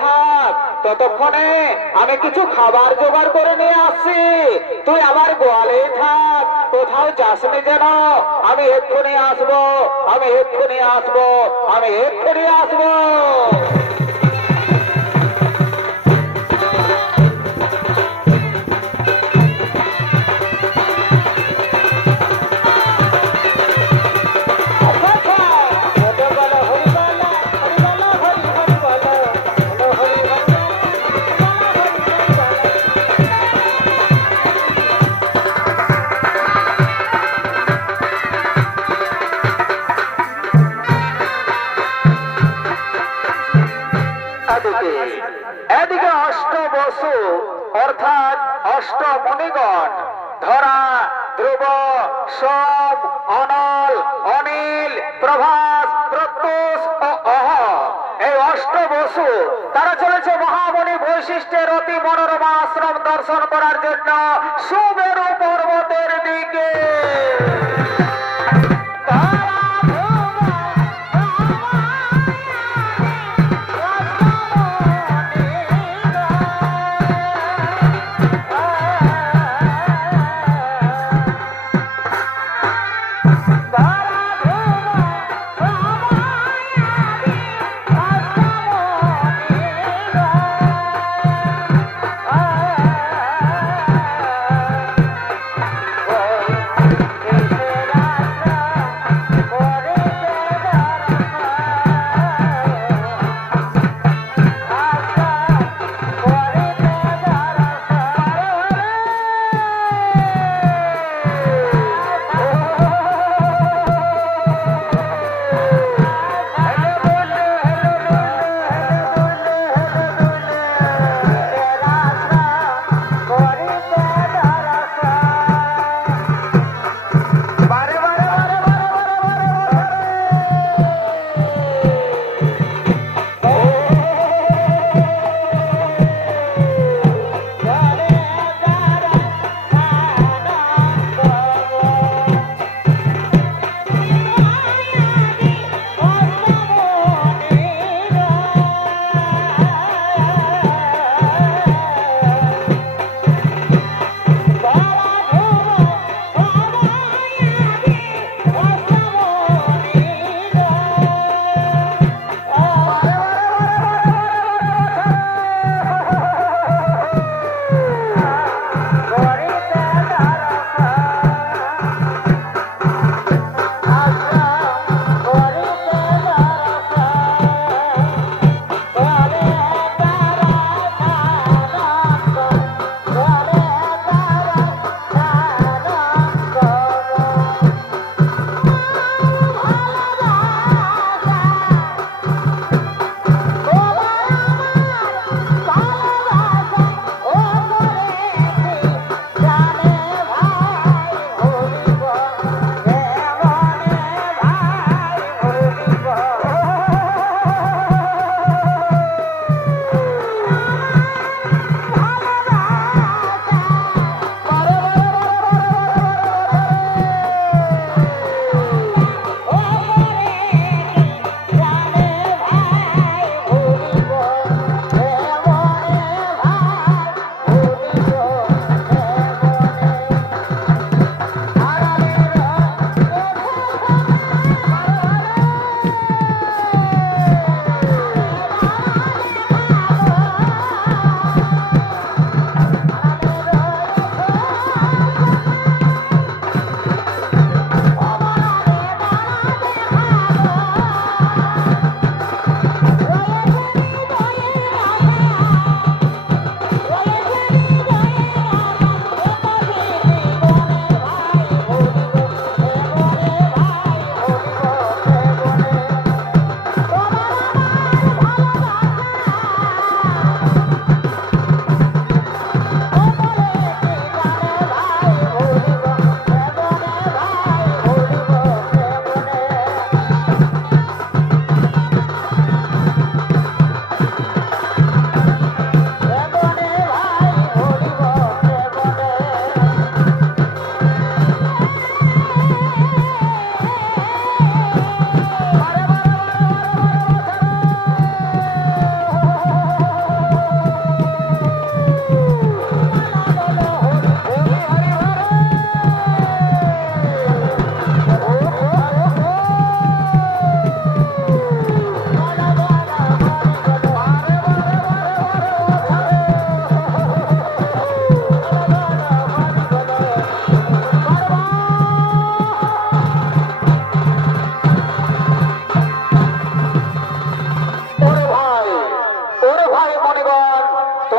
থাক, ততক্ষণে আমি কিছু খাবার জোগাড় করে নিয়ে আসছি। তুই আমার গোয়ালে থাক, কোথাও যাসনি যেন। আমি এক্ষুনি আসবো, আমি এক্ষুনি আসবো, আমি এক্ষুনি আসবো। এদিকে অষ্টবসু অর্থাৎ অষ্টমণিগণ ধরা, ধ্রুব, সোম, অনল, অনিল, প্রভাস, প্রত্যুষ ও অহ, এই অষ্টবসু তারা চলেছে মহামণি বৈশিষ্ট্যের অতি মনোরমা আশ্রম দর্শন করার জন্য সুমেরু পর্বতের দিকে।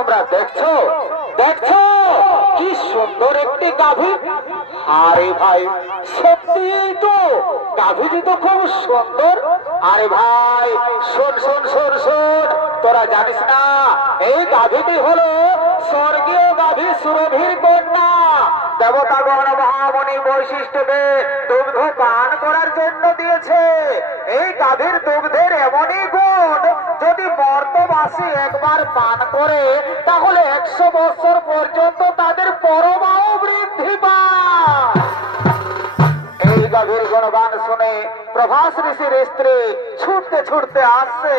তোমরা দেখছো দেখছো কি সুন্দর একটি গাভী। আরে ভাই সত্যি তো গাভীটি তো খুব সুন্দর। আরে ভাই শোন শোন শোন শোন, তোরা জানিস না এই গাভীটি হলো স্বর্গীয় গাভী সুরভির কন্যা। দেবতাগণ মহামণি বৈশিষ্ট্যকে দুগ্ধ পান করার জন্য দিয়েছে। এই গাভীর দুগ্ধের এমনই গুণ, যদি মর্তবাসী একবার পান করে তাহলে 100 বছর পর্যন্ত তাদের পরমাও বৃদ্ধি পায়। এই গাভীর গুণগান শুনে প্রভাস ঋষির স্ত্রী ছুটতে ছুটতে আসছে।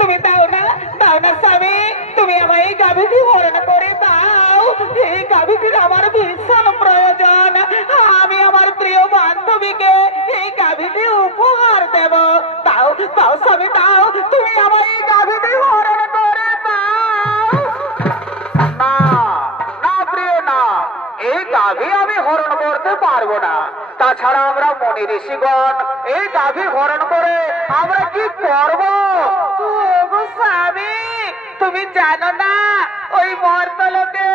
তুমি দাও না স্বামী, তুমি আমার এই গাভীটি হরণ করে দাও। এই গাভীটির আমার ভীষণ প্রয়োজন। আমি আমার প্রিয় বান্ধবীকে এই গাভীটি উপহার দেব। দাও দাও স্বামী দাও, তুমি আমার এই গাভীটি হরণ করে দাও। না না প্রিয় না, এই গাভী আমি হরণ করতে পারবো না। তাছাড়া আমরা মনি ঋষিগণ এই গাভী হরণ করে আমরা কি করবো? স্বামী তুমি জানো না ওই মর্তলোকে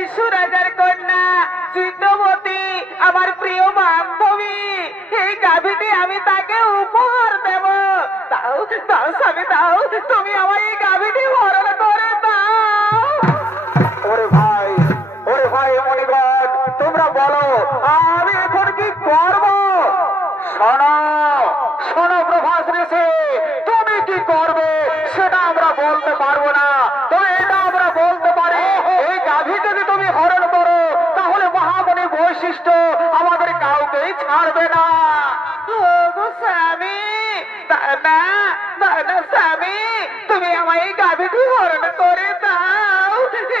ঈশ্বর রাজার কন্যা চিত্তবতী আমার প্রিয় বান্ধবী, এই গাভীটি আমি তাকে উপহার দেব। দাও দাও স্বামী দাও, তুমি আমার এই গাভীটি হরণ করে দাও। ওরে ভাই মনিগণ, তোমরা বলো আমি এখন কি করবো? শোনো শোনো প্রভাস ঋষি, তুমি কি করবে সেটা আমরা বলতে পারবো না, তবে এটা আমরা বলতে পারি এই গাভী যদি তুমি হরণ করো তাহলে মহামণি বৈশিষ্ট্য আমাদের কাউকেই ছাড়বে না। স্বামী দাদা দাদা স্বামী, তুমি আমার এই গাভীটি হরণ করে দাও।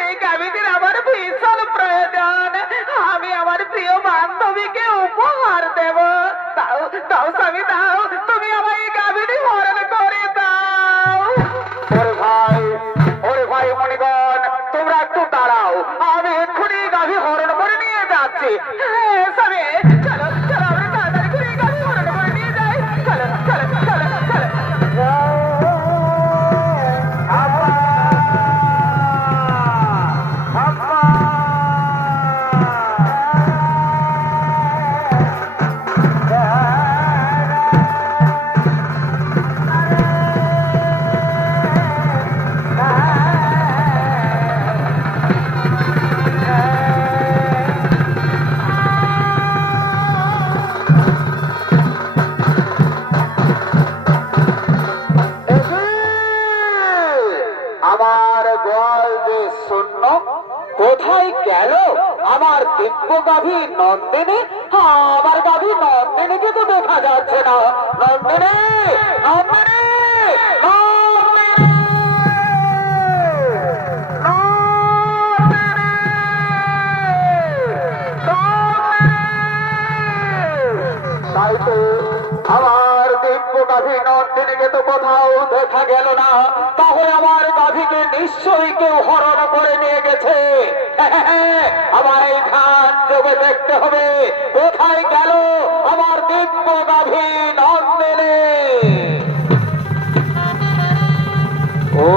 এই গাভীটির আমার ভীষণ প্রয়োজন। আমি আমার প্রিয় বান্ধবীকে উপহার দেব। দাও দাও স্বামী দাও, তুমি আমার এই গাভীটি হরণ করে দাও। ওরে ভাই মনিগণ, তোমরা একটু দাঁড়াও, আমি এক্ষুনি গাভী হরণ করে নিয়ে যাচ্ছি। হ্যাঁ স্বামী, চলো চলো আমরা তাড়াতাড়ি করে এই গাভী হরণ করে নিয়ে যাই। চলো চলো চলো চলো। আমার গোয়াল যে শূন্য, কোথায় গেল আমার দিব্য গাভী নন্দিনী? আমার গাভী নন্দিনীকে তো দেখা যাচ্ছে না। নন্দিনী নন্দিনী তাই তো আমার দিব্য গাভী নন্দিনীকে তো কোথাও দেখা গেল না। তাহলে আমার গাভীকে নিশ্চয়ই কেউ হরণ করে নিয়ে গেছে। আমার এই ধান যোগে দেখতে হবে কোথায় গেল আমার দিব্য গাভী নন্দিনী। ও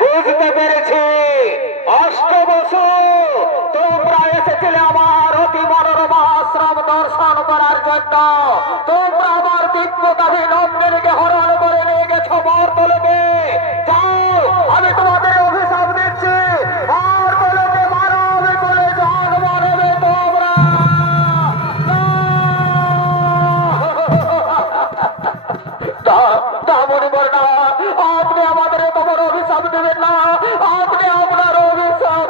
বুঝতে পেরেছি, অষ্টবসু তোমরা এসেছিলে আমার অতি মনোরমা আশ্রম দর্শন করার জন্য। তোমরা আমার দিব্য গাভী নন্দিনীকে হরণ করে নিয়ে গেছো মর্তলোকে। যাও, আমি তোমাদের অভিশাপ দিচ্ছি, মর্তলোকে মানব কুলে জন্ম নেবে তোমরা। মনিবর না, আপনি আমাদের তোমার অভিশাপ দেবেন না, আপনি আপনার অভিশাপ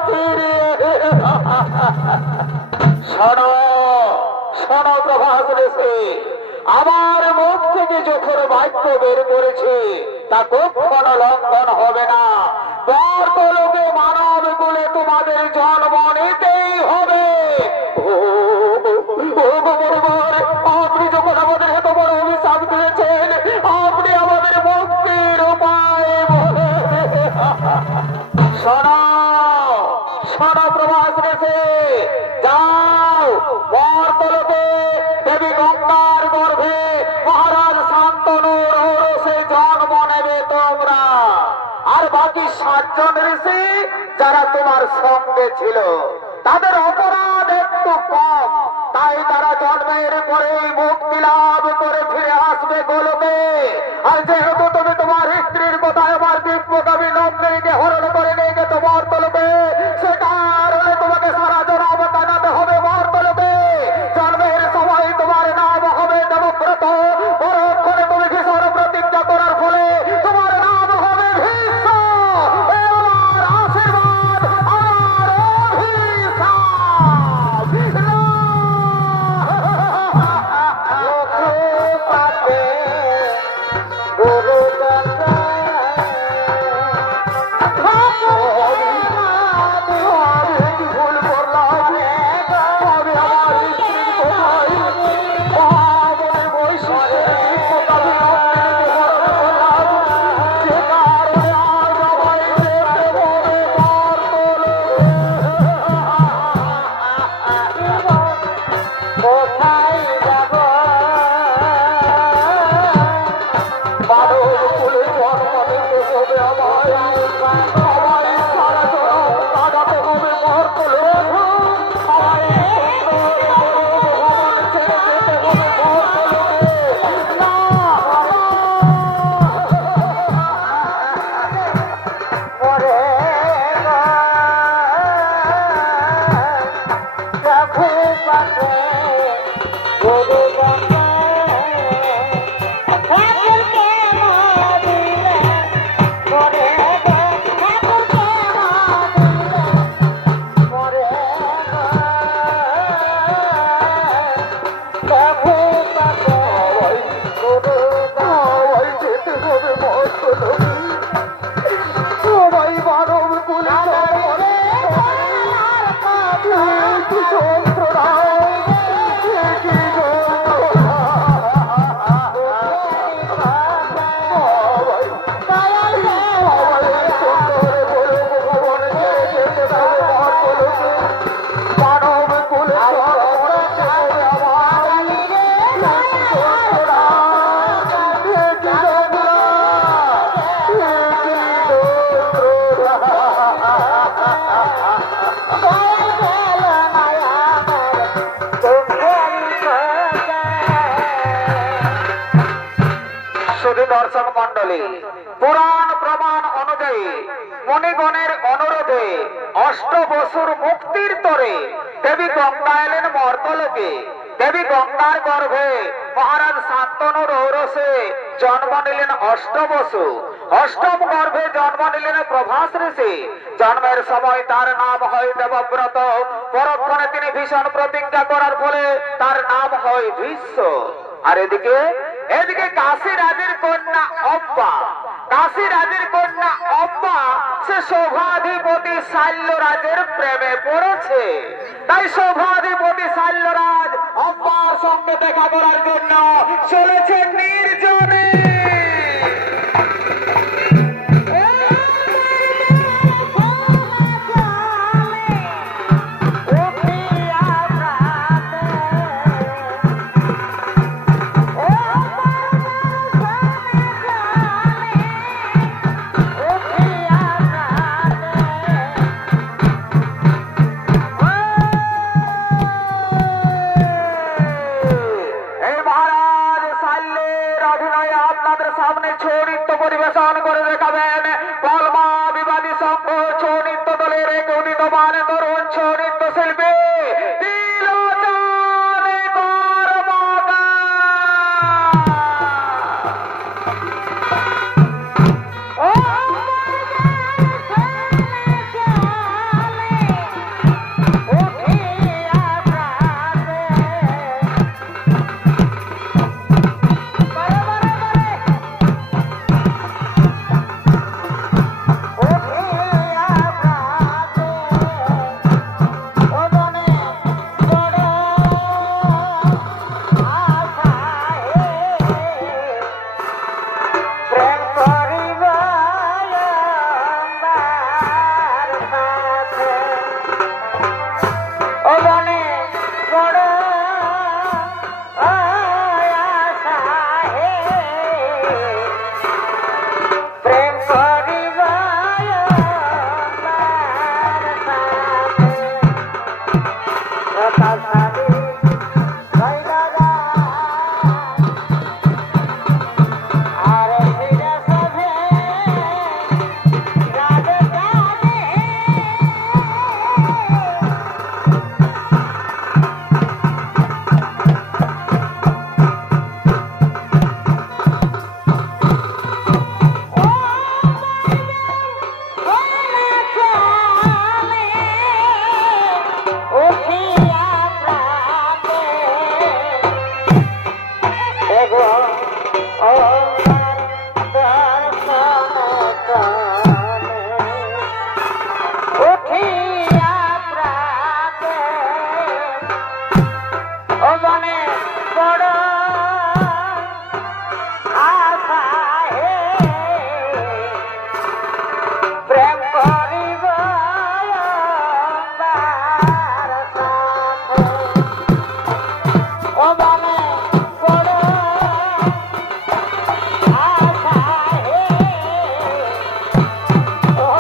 শোনো শোনো প্রভাস ঋষি, আমার মুখ থেকে যখন বাক্য বের করেছে তা কখনো লঙ্ঘন হবে না। বর্তলোকে মানব কুলে তোমাদের জন্ম নিতেই হবে। ও মনিবর 5 জন ঋষি যারা তোমার সঙ্গে ছিল তাদের অপরাধ একটু কম, তাই তারা জন্মের পরে মুক্তি লাভ করে ফিরে আসবে গোলকে। আর যেহেতু তুমি তোমার স্ত্রীর কথায় আমার দিব্যকামী নন্দিনীকে হরণ করে নিয়ে গেছো মর্তলোকে, সে কারণে তোমাকে সারা জনম কাটাতে হবে মর্তলোকে। জন্মের সময় তোমার নাম হবে দেবব্রত, পরক্ষণে তুমি ভীষণ প্রতিজ্ঞা করার ফলে তোমার নাম হবে ভীষ্ম। এবার আশীর্বাদ আর অভিশাপ। দর্শক মন্ডলী, পুরাণ প্রমাণ অনুযায়ী মুনিগণের অনুরোধে অষ্টবসুর মুক্তির তরে দেবী গঙ্গা এলেন মর্তলোকে। দেবী গঙ্গার গর্ভে মহারাজ শান্তনুর ঔরসে জন্ম নিলেন অষ্টবসু। অষ্টম গর্ভে জন্ম নিলেন প্রভাস ঋষি। জন্মের সময় তার নাম হয় দেবব্রত, পরক্ষণে তিনি ভীষণ প্রতিজ্ঞা করার ফলে তার নাম হয় ভীষ্ম। আর এদিকে কাশী রাজের কন্যা অম্বা, কাশী রাজের কন্যা অম্বা সে শোভাধিপতি শাল্যরাজের প্রেমে পড়েছে। তাই শোভাধিপতি শাল্যরাজ অম্বার সঙ্গে দেখা করার জন্য চলেছে নির্জনে। সামনে ছৌ নৃত্য পরিবেশন করে দেখাবেন বলমা বিবাদী সংঘ ছৌ নৃত্য দলের এক উন্নীতমান তরুণ ছৌ নৃত্য শিল্পী ও মনে বড় আশা হে প্রেম করিব আমার সাথে। ও মনে বড় আশা হে ও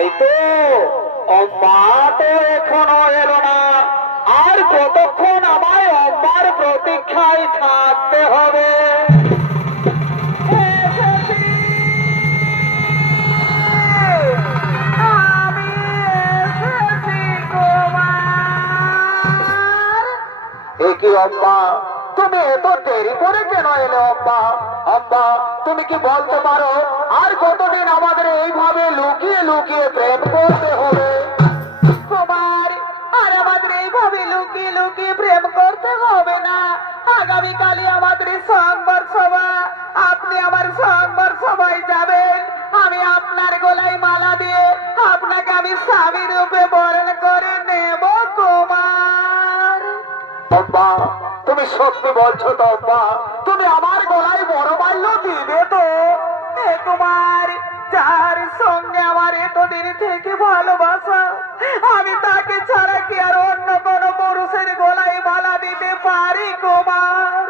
তাই তো অম্মা তো এখনো এলো না, আর কতক্ষণ আমায় অম্মার প্রতীক্ষায় থাকতে হবে। এসেছি, আমি এসেছি কুমার। এ কি অম্মা, তুমি এত দেরি করে কেন এলে অম্মা? অম্মা, তুমি কি বলতে পারো আর কতদিন আমাদের এইভাবে লুকিয়ে লুকিয়ে প্রেম করতে হবে? কুমার, আর আমাদের এইভাবে লুকিয়ে লুকিয়ে প্রেম করতে হবে না। আগামীকালই আমাদের সংবর সভা, আপনি আমার সংবর সভায় যাবেন। আমি আপনার গলায় মালা দিয়ে আপনাকে আমি স্বামী রূপে বরণ করে নেব কুমার। অম্মা, তুমি সত্যি বলছো তো অম্মা? তুমি আমার গলায় বড় মাল্য দিবে তো? হে কুমার, যার সঙ্গে আমার এতদিন থেকে ভালোবাসা, আমি তাকে ছাড়া কি আর অন্য কোনো পুরুষের গলায় মালা দিতে পারি কুমার?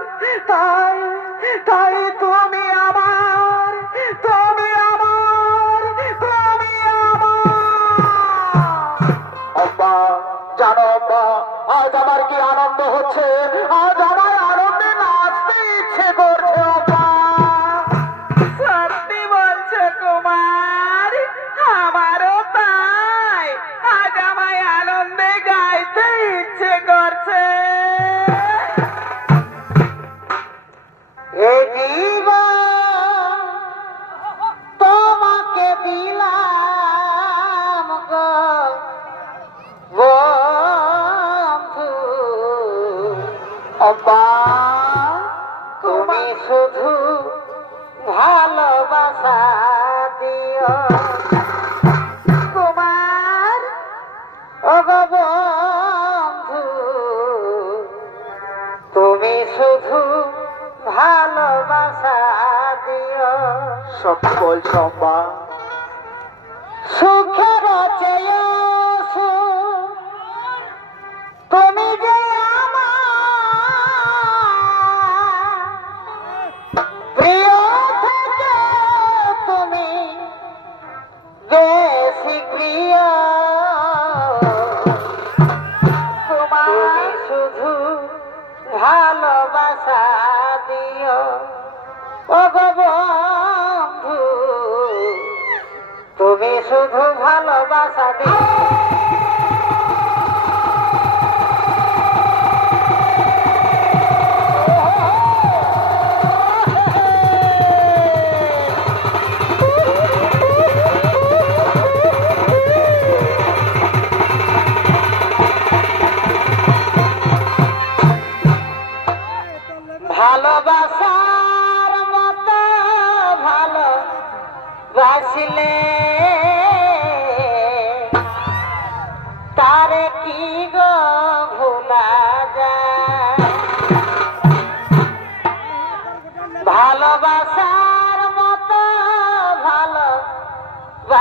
তাই তাই তুমি আমার, তুমি আমার, তুমি আমার। অম্মা, জানো অম্মা, আজ আমার কি আনন্দ হচ্ছে, আজ আমার আনন্দে নাচতে ইচ্ছে করছে অম্মা। সত্যি বলছো কুমার? আমারও তাই, আজ আমায় আনন্দে গাইতে ইচ্ছে করছে। এ জীবন তোমাকে দিলাম গো বন্ধু, অম্মা তুমি শুধু ভালোবাসা দিও। কুমার, ও গো বন্ধু, তুমি শুধু ভালোবাসা দিও। সত্যি বলছো অম্মা? সুখের চেয়ে সুখ তুমি যে আমার প্রিয় থেকে তুমি বেশি প্রিয়। তুমি শুধু ভালোবাসা দিও। ও গো বন্ধু, তুমি শুধু ভালোবাসা দিও। ভালোবাসার মতো ভালোবাসিলে তারে কি গো ভোলা যায়? ভালোবাসার মতো ভালোবাসিলে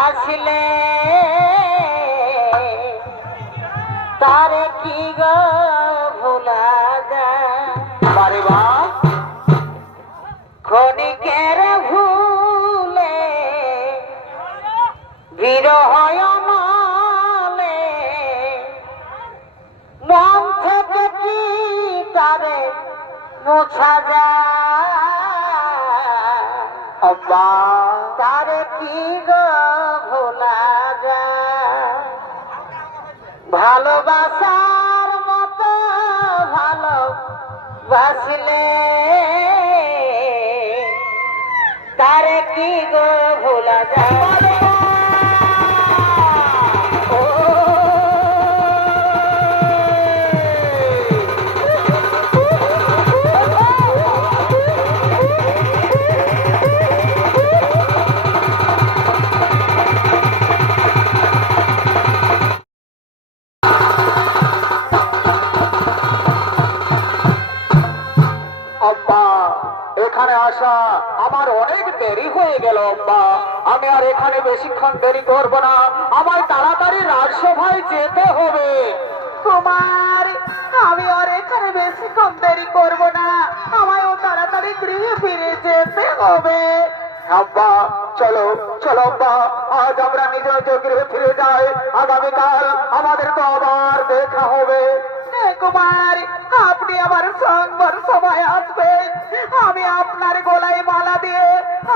তারে কি গো ভোলা যায়? বারে বা ক্ষণিকের ভুলে বিরহ মনে মন থেকে কি তারে মোছা যায়? অম্মা, তারে কি গো ভোলা যায়? ভালোবাসার মতো ভালোবাসলে তারে কি গো ভোলা যায়? ও এখানে আসা আমার অনেক দেরি হয়ে গেল আম্মা। আমি আর এখানে বেশিক্ষণ দেরি করব না, আমায় তাড়াতাড়ি রাজসভায় যেতে হবে। কুমার, আমি আর এখানে বেশিক্ষণ দেরি করব না, আমায়ও তাড়াতাড়ি গৃহে ফিরে যেতে হবে। আব্বা চলো চলো আব্বা, আজ আমরা নিজ নিজ গৃহে ফিরে যাই। আগামীকাল আমাদের তো আবার দেখা হবে। কুমার, আপনি আমার সংবর সভায় আসবেন। আমি আপনার গলায় মালা দিয়ে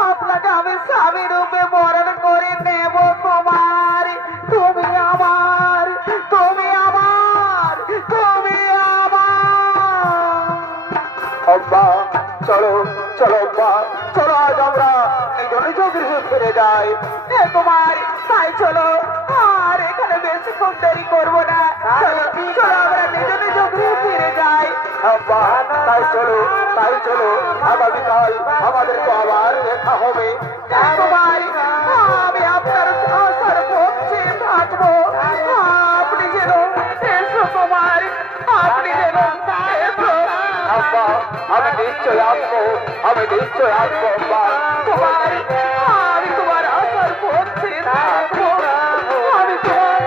আপনাকে আমি স্বামী রূপে বরণ করে নেব। কুমার, তুমি আমার, তুমি আমার, তুমি আমার। আব্বা চলো চলো আব্বা, চলো আজ আমরা নিজ নিজ গৃহে ফিরে যাই। কুমার, তাই চলো, আর এখানে বেশিক্ষণ দেরি করবো না। চলো চলো, আমরা নিজ নিজ গৃহে ফিরে যাই। আব্বা তাই চলো আগামীকাল আমাদের তো আবার দেখা হবে। কুমার, আমি আপনার আশার পক্ষে থাকবো। আপনি যেন এসো কুমার, আপনি যেন এসো। আব্বা আমি নিশ্চয় আসবো, আমি নিশ্চয় আসবো আব্বা। কুমার, আমি তোমার আশার পক্ষে থাকবো। আমি তোমার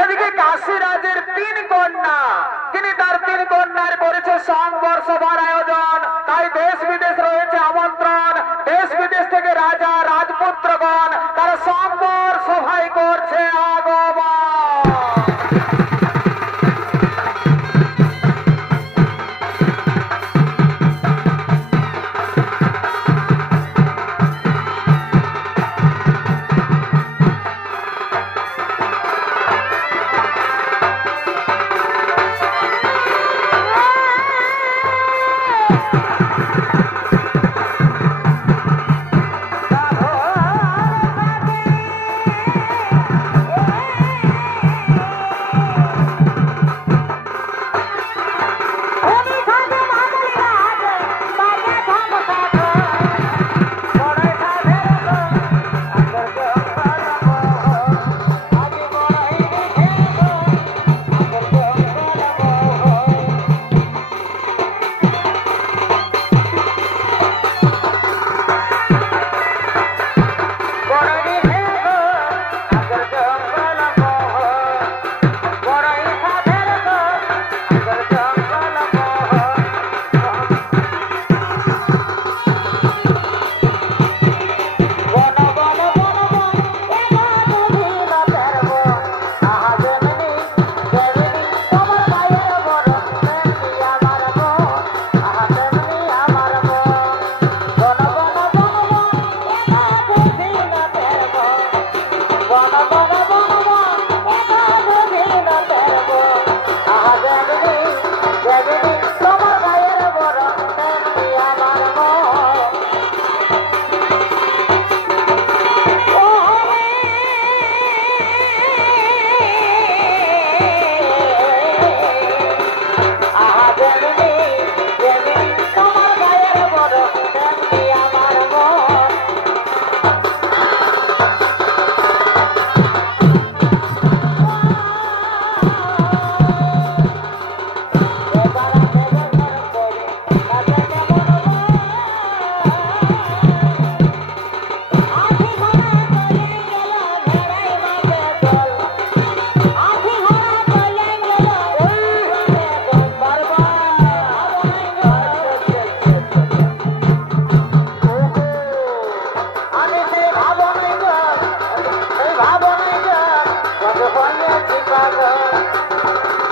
এদিকে কাশীরাজের 3 কন্যা, তিনি তার 3 কন্যার করেছে সংবর সভার আয়োজন। তাই দেশ বিদেশ রয়েছে আমন্ত্রণ। দেশ বিদেশ থেকে রাজা রাজপুত্রগণ তারা সংবর সভায় করছে আগমন।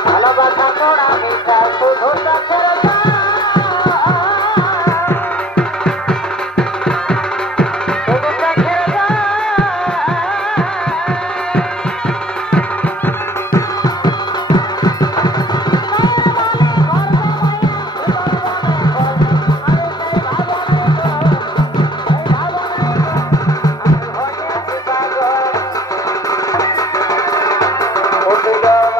ভালোবাসা তোরা মিঠা শুধু চোখের জল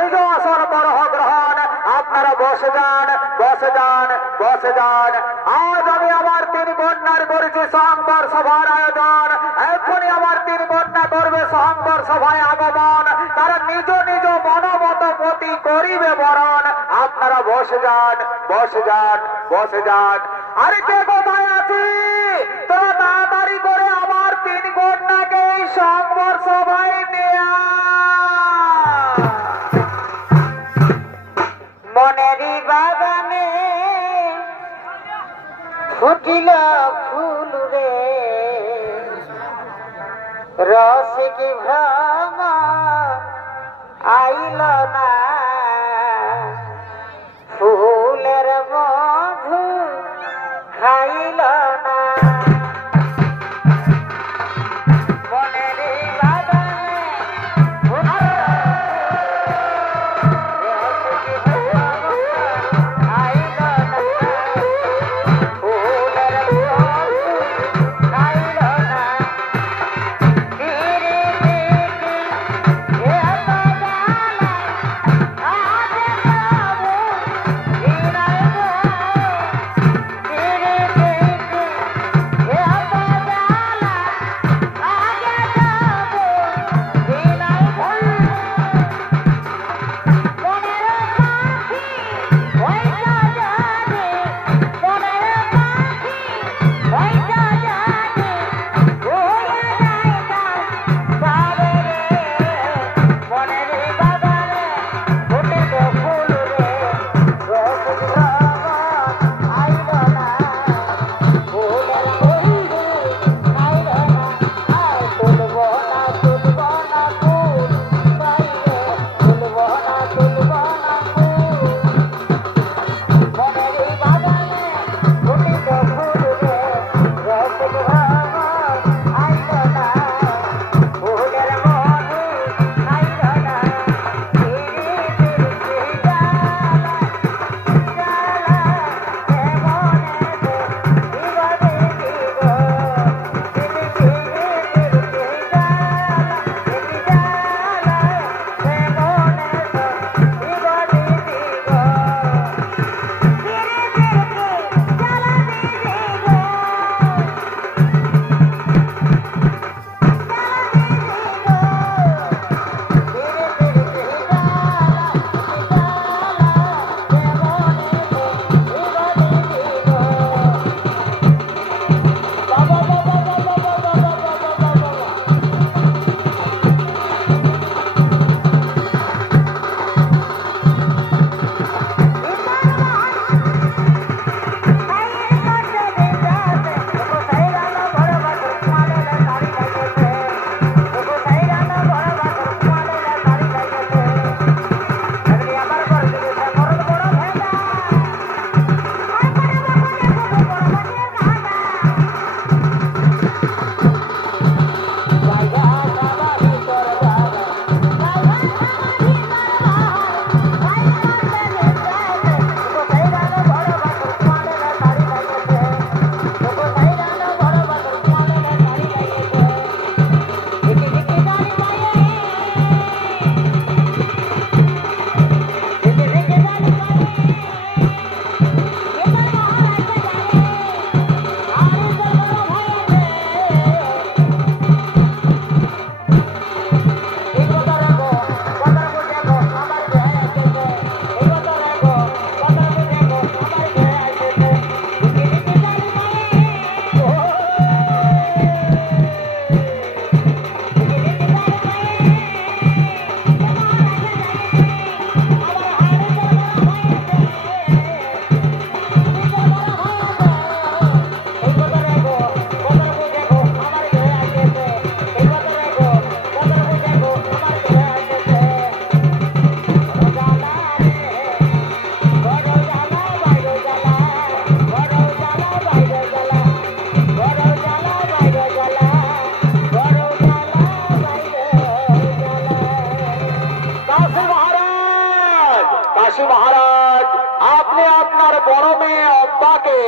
নিজ আসন বরহ গ্রহণ। আপনারা বসে যান, বসে যান, বসে যান। আজ আমি আমার 3 কন্যার করেছি স্বয়ংবর সভার আয়োজন। এখনই আমার 3 কন্যা করবে স্বয়ংবর সভায় আগমন। তারা নিজ নিজ মনোমত পতি করিবে বরণ। আপনারা বসে যান, বসে যান, বসে যান। আরে কে কোথায় আছি? তোরা তাড়াতাড়ি করে আমার 3 কন্যাকে এই স্বয়ংবর সভায় নিয়ে আয়। মনেরই বাগানে ফুটিল ফুল রে, রসিক ভ্রম আইল না, ফুলের মধু খাইল না। মনেরই বাগানে কাশী মহারাজ, আপনি আপনার বড় মেয়ে অব্বাকে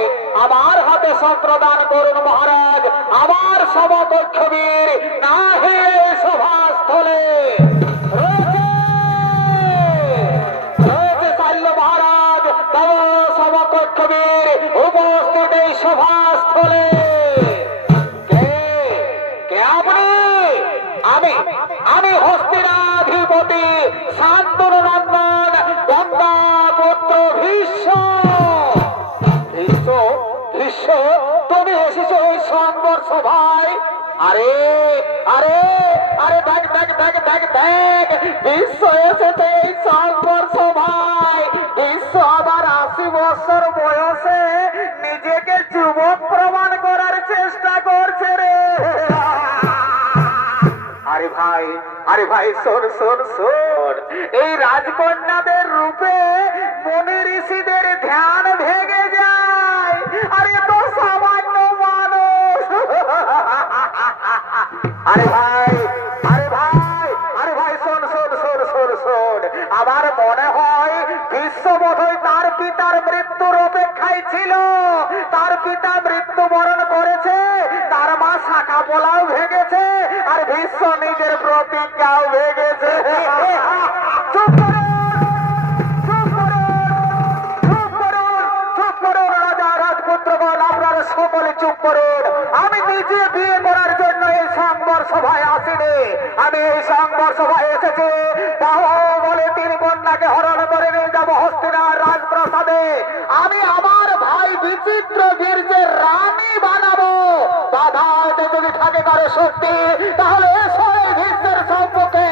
আমার হাতে সম্প্রদান করুন মহারাজ। আমার সমকক্ষ বীর নাহি এই সভাস্থলে রয়েছে। সভাস্থলে। কে কে আপনি? আমি আমি হস্তিনাধিপতি শান্তনু নন্দন গঙ্গা পুত্র ভীষ্ম। ভীষ্ম ভীষ্ম তুমি এসেছো ওই সংবর সভায়? আরে আরে আরে দেখ দেখ দেখ দেখ দেখ বিশ্ব এসেছে এই সংবর সভায়। বিশ্ব আবার 80 বছর বয়সে নিজেকে যুবক প্রমাণ করার চেষ্টা করছে রে। আরে ভাই শোন শোন শোন, এই রাজকন্যাদের রূপে মনি ঋষিদের ধ্যান ভেঙে যায়। আরে তো সামান্য মানুষ। আরে ভাই আরে ভাই আরে ভাই শোন শোন শোন শোন শোন, আমার মনে হয় বিশ্ববোধই তার পিতার মৃত্যুর অপেক্ষায় ছিল। তার পিতা মৃত্যুবরণ করেছে, তার মা শাখা পোলাও ভেঙেছে, আর বিশ্ব নিজের প্রতিজ্ঞাও ভেঙেছে। চুপ করুন, চুপ করুন, চুপ করুন, চুপ করুন রাজা রাজপুত্রগণ, আপনারা সকলে চুপ করুন। আমি নিজে বিয়ে করার জন্য এই সংবর সভায় আসিনি। আমি এই সংবর সভায় এসেছি বলে 3 কন্যাকে হরণ করে নিয়ে যাবো হস্তিনার রাজপ্রাসাদে। আমি আমার ভাই বিচিত্র বীর্যের রানী বানাবো। বাধাতে যদি থাকে কারো শক্তি, তাহলে এসো এই ভীষ্মের সম্মুখে।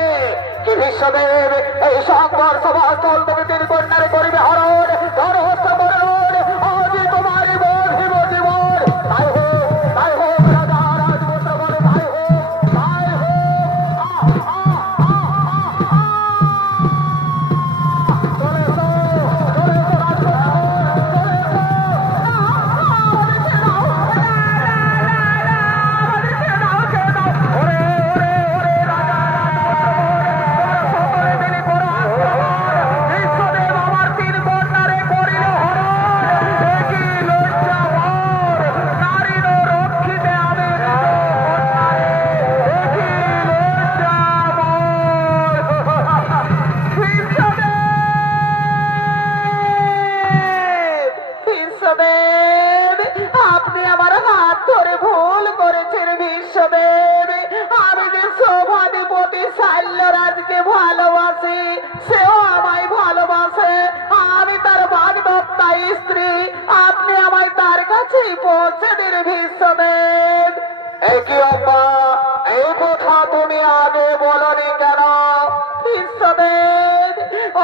কি ভীষ্মদেব এই সংবর সভাস্থল থেকে 3 কন্যারে করিবে হরণ, ধনহস্ত করুন। আজই তোমারই বধিব জীবন। তাই হোক রাজা রাজপুত্র বলে, তাই হোক, তাই হোক। চলে এসো, চলে এসো বিশ্বদেব, আপনি আমার হাত ধরে ভুল করেছেন বিশ্বদেব। আমি যে সভাধিপতি শাল্যরাজকে ভালোবাসি, সেও আমায় ভালোবাসে। আমি তার বাগদত্তা স্ত্রী। আপনি আমায় তার কাছেই পৌঁছে দিন বিশ্বদেব। একই অব্বা, এই কথা তুমি আগে বলনি কেন বিশ্বদেব?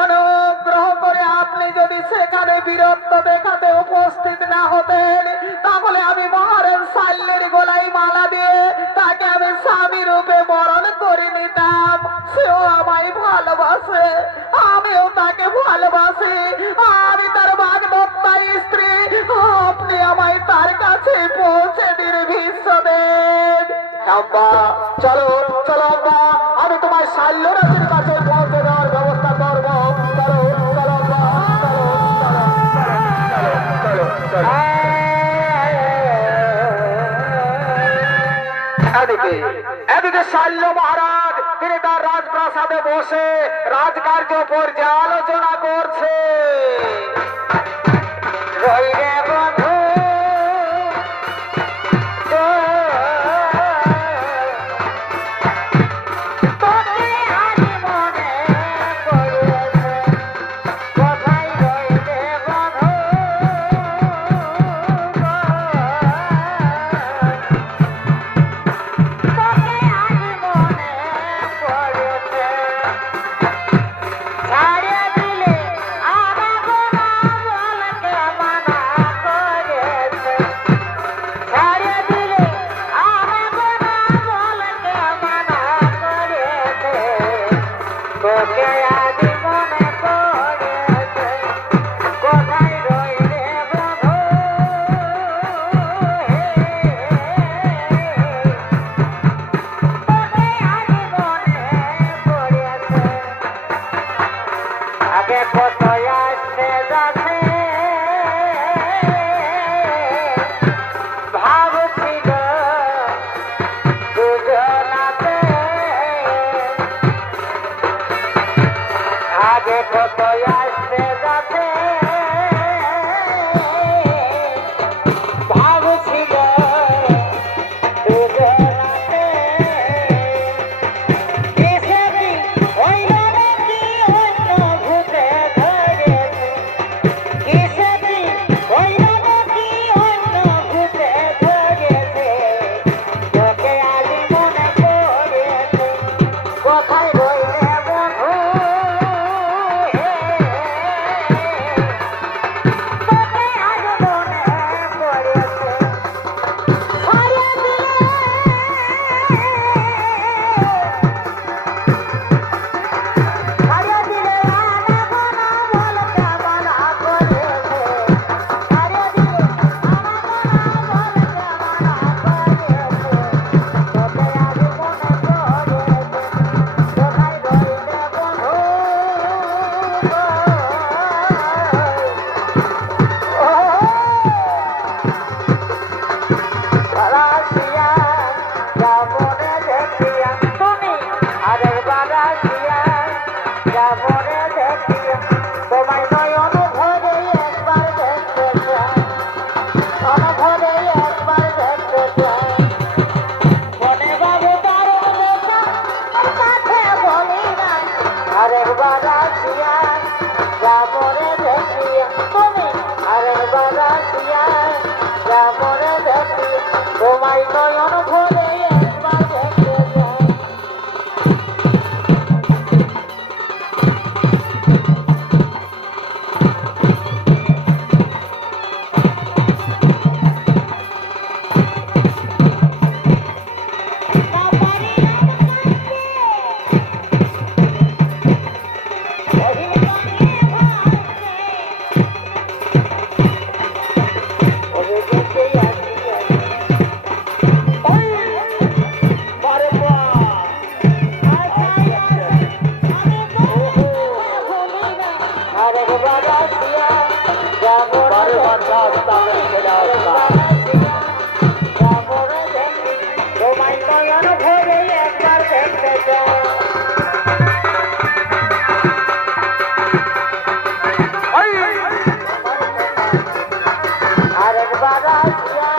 অনুগ্রহ করে আপনি যদি সেখানে বীরত্ব দেখাতে উপস্থিত না হতেন, তাহলে আমি মহারাজ শাল্যের গলায় মালা দিয়ে তাকে আমি স্বামী রূপে বরণ করে নিতাম। সেও আমায় ভালোবাসে, আমিও তাকে ভালোবাসি। আমি তার বাগদত্তা স্ত্রী। আপনি আমায় তার কাছে পৌঁছে দিন বিশ্বদেব। আব্বা চলো চলো আব্বা, আমি তোমার শাল্যরাজের কাছে পৌঁছে দেওয়ার ব্যবস্থা করবো। চলো চলো আব্বা, চলো চলো চলো। এদিকে শাল্য মহারাজ তিনি তার রাজপ্রাসাদে বসে রাজকার্য পর্যালোচনা করছে। ভাব আরেকবার আসিয়া যাব বারে বার রাস্তা ছেড়ে আসতা যাব রে দেখি তোমায় নয়ন ভরে একবার দেখতে যাও আরেকবার আসিয়া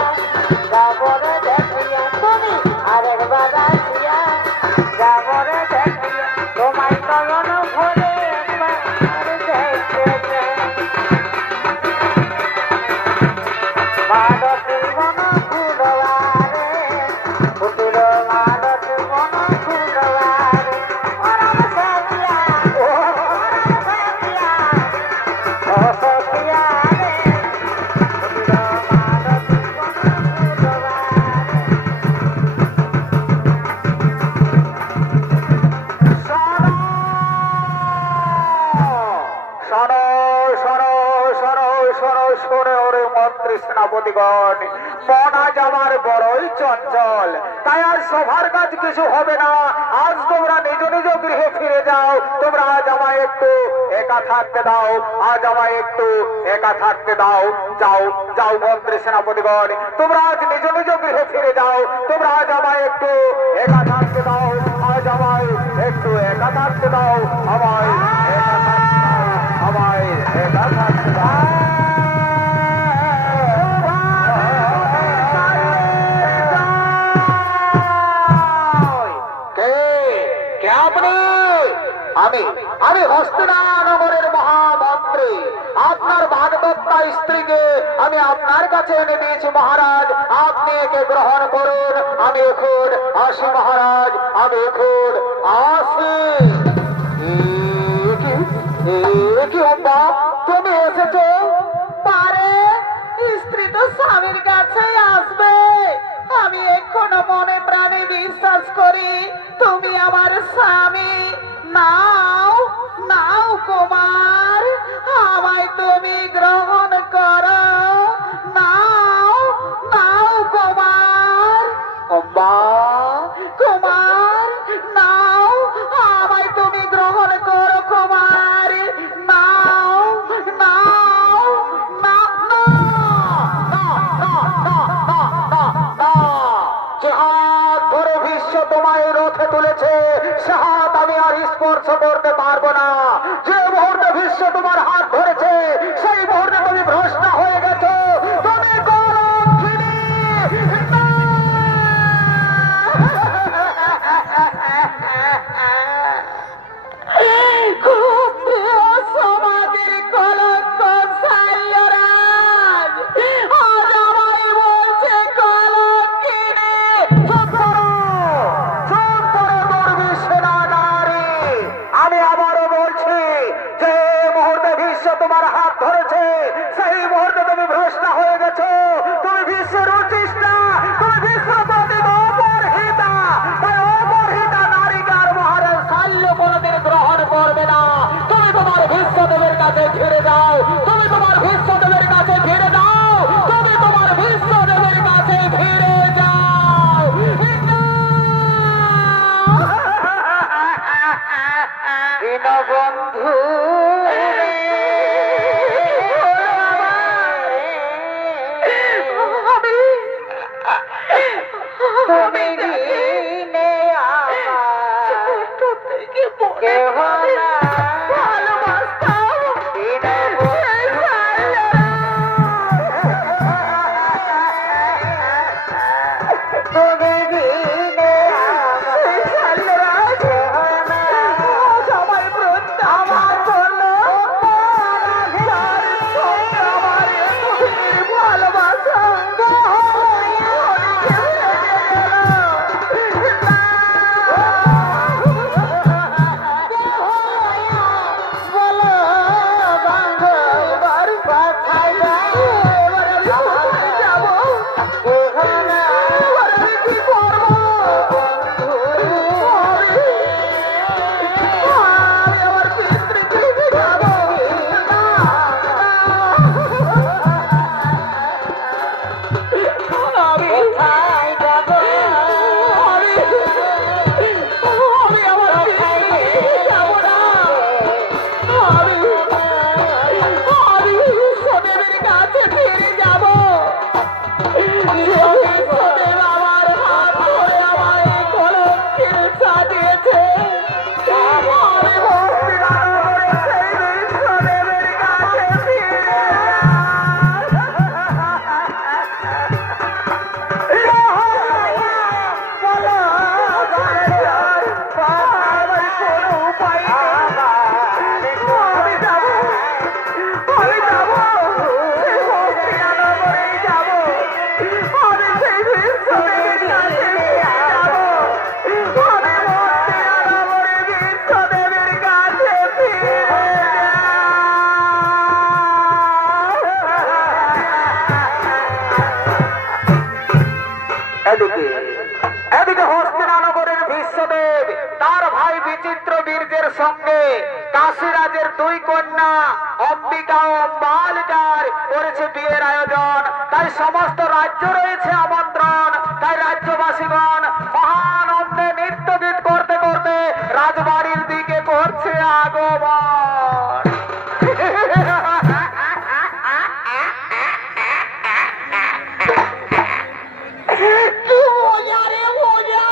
যাব রে দেখিয়া তুমি আরেকবার আসিয়া যাব রে দেখিয়া তোমায় নয়ন ভরে একবার দেখতে যাও মানসী মন ফুলবারে ফুটিল মানসী মন ফুলবারে ওরাম সাথিয়া ওরাম সাথিয়া ও সাথিয়া রে ফুটিল মানসী মন সেনাপতিগণ মন আজ আমার বড়ই চঞ্চল তাই আজ সভার কাজ কিছু হবে না আজ তোমরা নিজ নিজ গৃহে ফিরে যাও তোমরা আজ আমায় একটু একা থাকতে দাও আজ আমায় একটু একা থাকতে দাও যাও যাও মন্ত্রী সেনাপতিগণ তোমরা আজ নিজ নিজ গৃহে ফিরে যাও তোমরা আজ আমায় একটু একা থাকতে দাও আজ আমায় একটু একা থাকতে দাও আমায় একা থাকতে দাও আমি হস্তিনানগরের মহামন্ত্রী আপনার ভাগবত্তা স্ত্রীকে আমি আপনার কাছে এনে দিয়েছি মহারাজ আপনি একে গ্রহণ করুন আমি এখন আসি মহারাজ আমি এখন আসি কি অম্বা তুমি এসেছো পারে স্ত্রী তো স্বামীর কাছে আসবে আমি এখনো মনে প্রাণে বিশ্বাস করি তুমি আমার স্বামী নাও নাও কুমার আমায় তুমি গ্রহণ করো নাও নাও কুমার অম্বা কুমার নাও আমায় তুমি গ্রহণ করো কুমার নাও নাও যে হাত ধরে বিশ্ব তোমায় রথে তুলেছে সে হাত আমি আর স্পর্শ করতে পারবো না যে মুহূর্তে বিশ্ব তোমার হাত ধরেছে সেই মুহূর্তে তুমি ভ্রষ্ট হয়ে গেছো তুমি গৌরক্ষিণী। ক্ষত্রিয় সমাজের কলঙ্ক সাইরাজ আজ আমায় বলছে কলঙ্কিনী আমি আবারও বলছি যে মুহূর্তে বিশ্ব তোমার হাত ধরেছে সেই মুহূর্তে তুমি ভ্রষ্ট হয়ে গেছো তুমি বিশ্বের উচিষ্টা তুমি বিশ্বপতি অপরহিতা তাই অপরহিতা নারীকার মহারাজ শাল্য কোনদিন গ্রহণ করবে না তুমি তোমার বিশ্বদেবের কাছে ফিরে যাও তুমি তোমার বিশ্বদেবের কাছে ফিরে যাও তুমি তোমার বিশ্বদেবের কাছে ফিরে যাও দীনবন্ধু বিয়ের আয়োজন, তাই সমস্ত রাজ্য রয়েছে আমন্ত্রণ। তাই রাজ্যবাসীগণ মহানন্দে নৃত্য গীত করতে করতে রাজবাড়ির দিকে করছে আগমন। কি মজা রে মজা!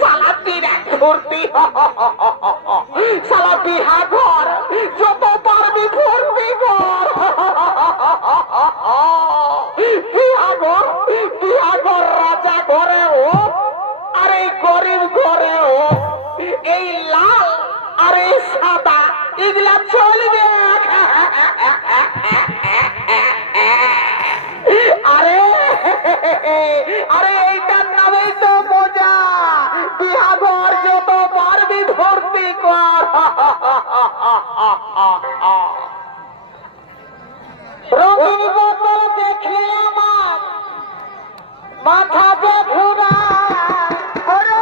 সালা বিরাট ভর্তি, সালা বিহা ঘর, যত পারবি ভর্তি কর। বিহা ঘর রাজা ঘরে হোক আর এই গরিব ঘরে হোক, এই লাল আর এই সাদা এগুলা চলবে। আরে আরে এইটার নামেই তো মজা। বিহা ঘর যত পারবি ভর্তি কর। রঙিন বোতল দেখলে আমার মাথা যে ঘুরায়। ওরে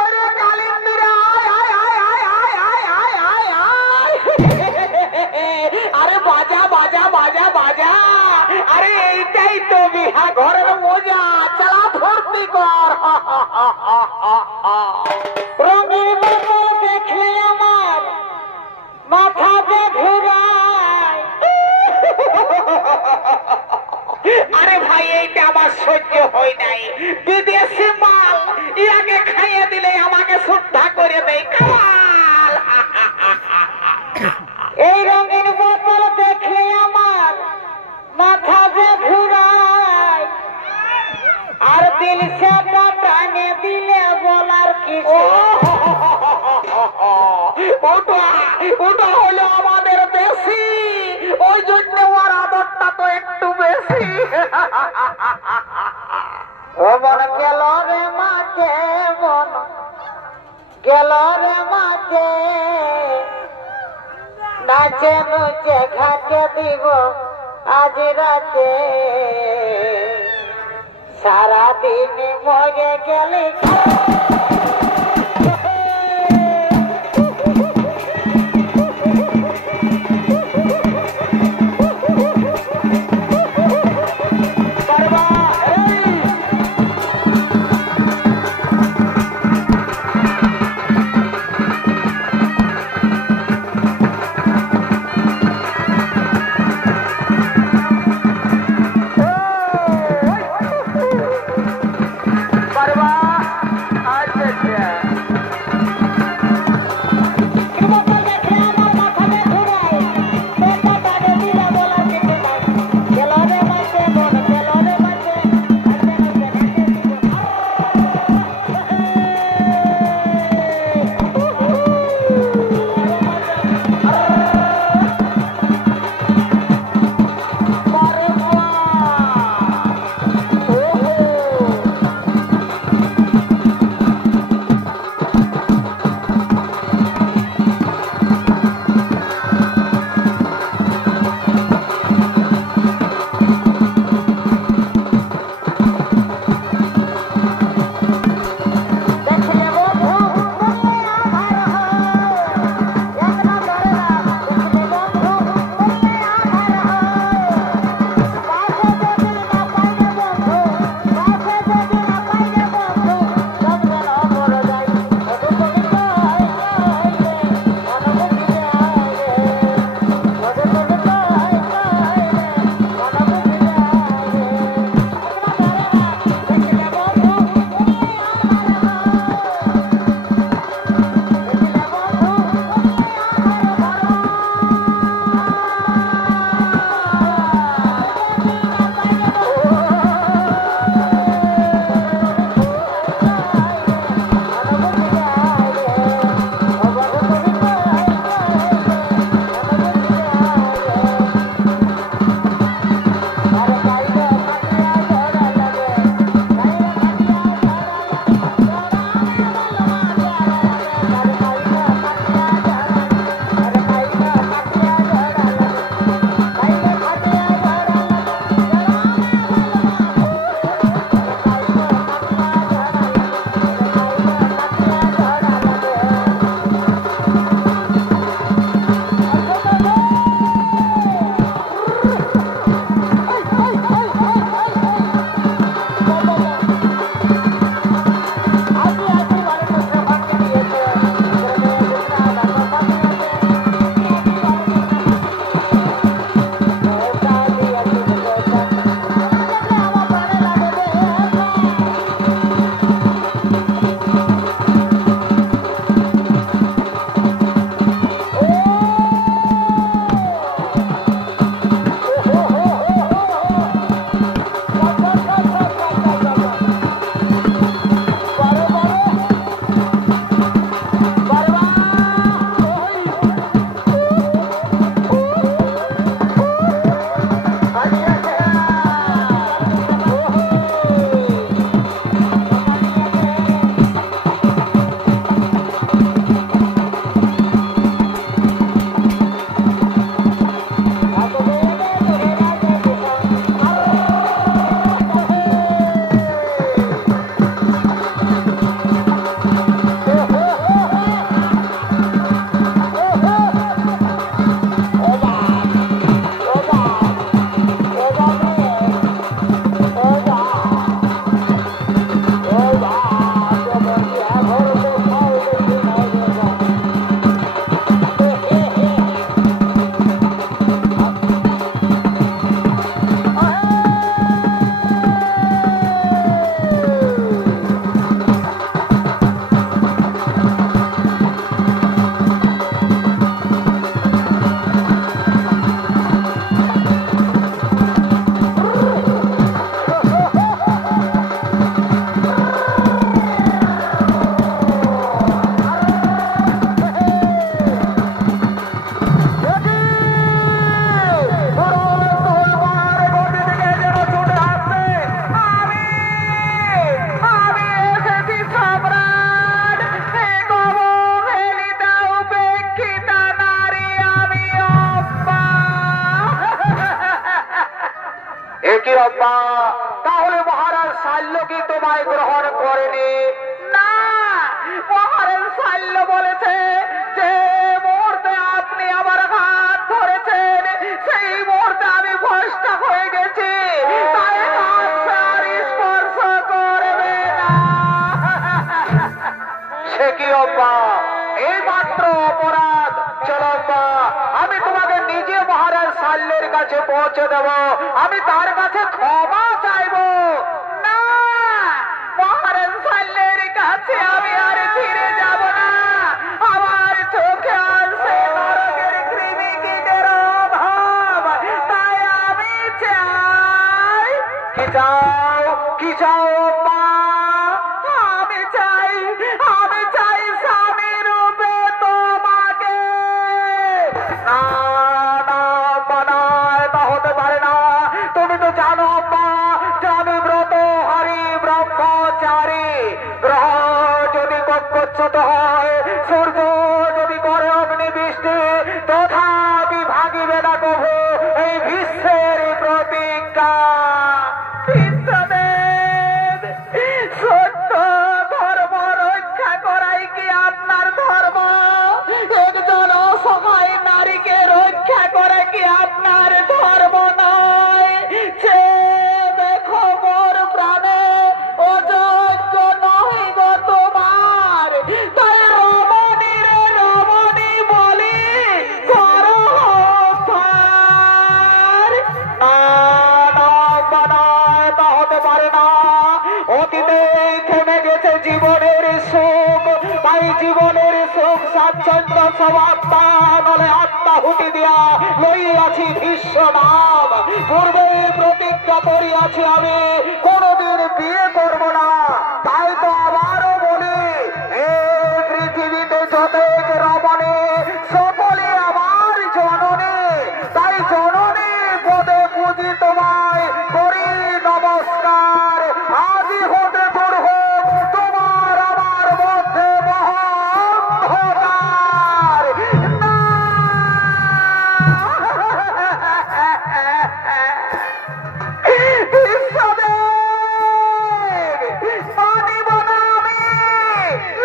ওরে কালিন্দিরা, আয় আয় আয় আয় আয় আয় আয় আয়। আরে বাজা বাজা বাজা বাজা। আরে এইটাই তো বিহা ঘরের মজা। চালা ভর্তি কর। রঙিন বোতল দেখলে আমার মাথা যে ঘুরায়। আরে ভাই এইটা আমার সহ্য হয় নাই। বিদেশি মাল ইয়াকে খাইয়ে দিলে আমাকে শ্রদ্ধা করে দেয় কাল। এই রঙিন বোতল দেখলে আমার মাথা যে ঘুরায়, আর দিল সে টানে দিলে বলার কিছু। ওটা হলো আমাদের বেশি, ওই জন্য ওর আদরটা তো একটু বেশি। ও মন গেল রে মাঝে, মন গেল রে মাঝে, নাচে নুচে ঘাটে দিব আজ রাতে, সারাদিন মরে গেলে। মা, তাহলে মহারাজ শাল্য কি তোমায় গ্রহণ করেনি? না, মহারাজ শাল্য বলেছে যে মুহূর্তে আপনি আমার হাত ধরেছেন সেই মুহূর্তে আমি ভ্রষ্ট হয়ে গেছি, তাই হাত আর স্পর্শ করবে না। সে কি অম্মা, এই মাত্র অপরাধ। চলো অম্মা, আমি তোমাকে নিজে মহারাজ শাল্যের কাছে পৌঁছে দেব, আমি তার কাছে ক্ষমা চাইবো। না, মহারাজ শাল্যের কাছে আমি আর ফিরে যাব না। আমার চোখে আসছে নরকের কৃমি কীটের অভাব, তাই আমি চাই। কি চাও, কি চাও অম্মা? আমি চাই স্বামী রূপে তোমাকে। না না অম্মা, না, এটা হতে পারে না। তুমি তো জানো অম্মা যে আমি ব্রতহারী ব্রহ্মচারী। গ্রহ যদি কক্ষচ্যুত হয়, সূর্য যদি করে অগ্নিবৃষ্টি, তথাপি ভাঙিবে না কভু এই বিশ্বের প্রতিজ্ঞা। বিশ্বদেব, সত্য ধর্ম রক্ষা করাই কি আপনার ধর্ম? একজন অসহায় নারীকে রক্ষা করা কি আপনার ধর্ম নয়? সে দেখো মোর প্রাণে অযোগ্য নয় গো তোমার, তাই রমণী রে রমণী বলি করো উদ্ধার। না না অম্মা, না, এটা হতে পারে না। অতীতে থেমে গেছে জীবনের সুখ, তাই জীবনের সুখ স্বাচ্ছন্দ্য সব আত্মা নলে আত্মাহুতি দিয়া লইয়াছি ভীষ্ম নাম। পূর্বে প্রতিজ্ঞা করিয়াছি আমি কোনদিন বিয়ে করব না। তাই তো আবারও বলি, এই পৃথিবীতে যতেক রমণী সকলে আমার জননী, তাই জননী পদে পুজি তোমায় করি নমস্কার। আজি হতে দূর হোক তোমার আমার মধ্যে মহান্ধকার। না! বিশ্বদেব, মানিব না আমি,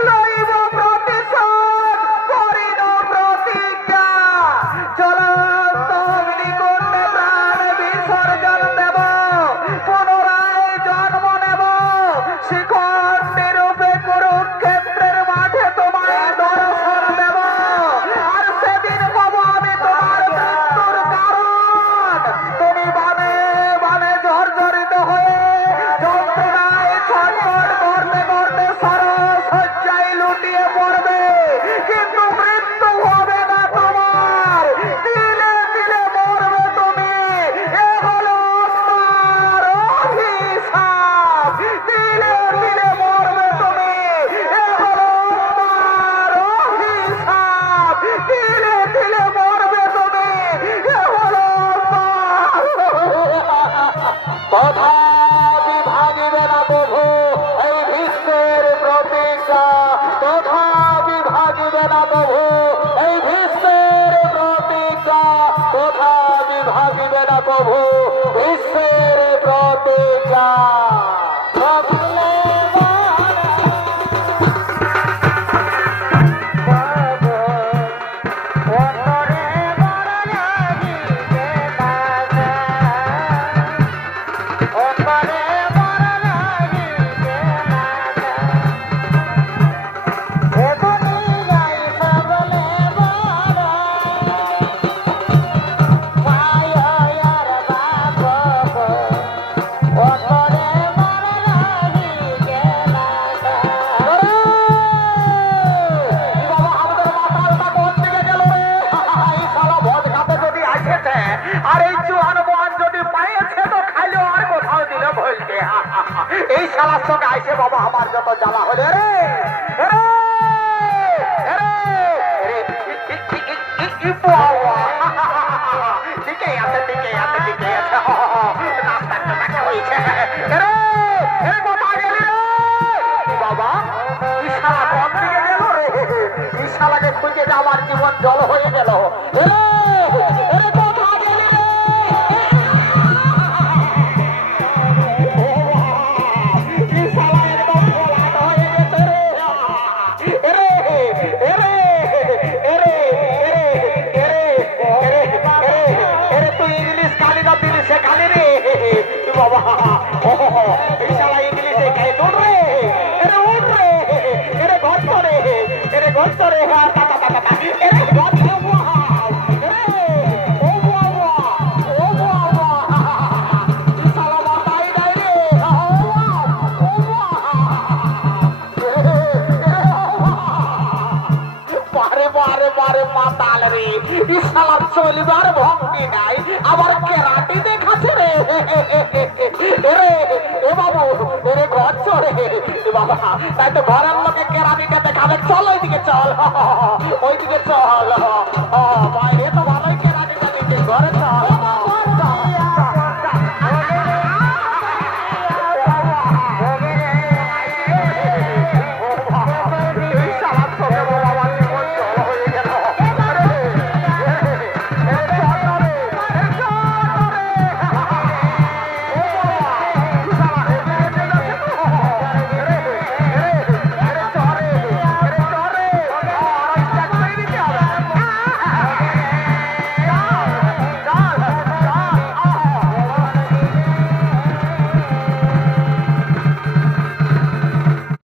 লইব প্রতিশোধ, করিব প্রতিজ্ঞা। চলন্ত অগ্নিকুণ্ডে প্রাণ বিসর্জন দেব, পুনরায় জন্ম নেব, শিখণ্ডী রূপে কুরুক্ষেত্রের মাঠে তোমায় দর্শন দেব। আর সেদিন হব আমি তোমার মৃত্যুর কারণ। তুমি বানে বানে জর্জরিত হয়ে যন্ত্রণায় ছটফট করতে করতে সরসজ্জায় লুটিয়ে পড়বে, কিন্তু মৃত্যু হবে না তোমার। দিলে দিলে মরবে তুমি, এ হলো আমার অভিশাপ। দিলে দিলে মরবে তুমি, এ হলো আমার অভিশাপ। দিলে দিলে মরবে তুমি, এ হলো তথাপি ভাঙিবে না প্রভু এই বিশ্বের প্রতিজ্ঞা। তথাপি ভাঙিবে না প্রভু এই বিশ্বের প্রতিজ্ঞা। তথাপি ভাঙিবে না প্রভু বিশ্বের প্রতিজ্ঞা। আর এই চুহান বোহান যদি পাইছে তো খাইলেও আর কোথাও দিল বলতে। এই শালার সঙ্গে আইসে বাবা আমার যত জ্বালা হলে রে দিকে আছে দিকে আছে দিকে আছে রাস্তার তো দেখা হয়েছে। কোথা গেলি রে বাবা? এই শালা কোন দিকে গেল রে? এই শালাকে খুঁজে আমার জীবন জল হয়ে গেল। কোথা গেলি রে? গচ্ছ রে এরে গচ্ছ ওয়াও ও বাবা ও বাবা শালা মাথায় নাই রে বারে বারে বারে মাতাল রে শালা চলিবার ভঙ্গি নাই আবার কেরাটি দেখাচ্ছে রে এরে এ বাবু এরে গচ্ছ রে বাবা তাই তো ঘরের লোকে কেরাটিটা দেখাবে চল ওইদিকে চল ওইদিকে চল বাইরে তো ভালোই কেরাটিটা দিচ্ছে ঘরে চল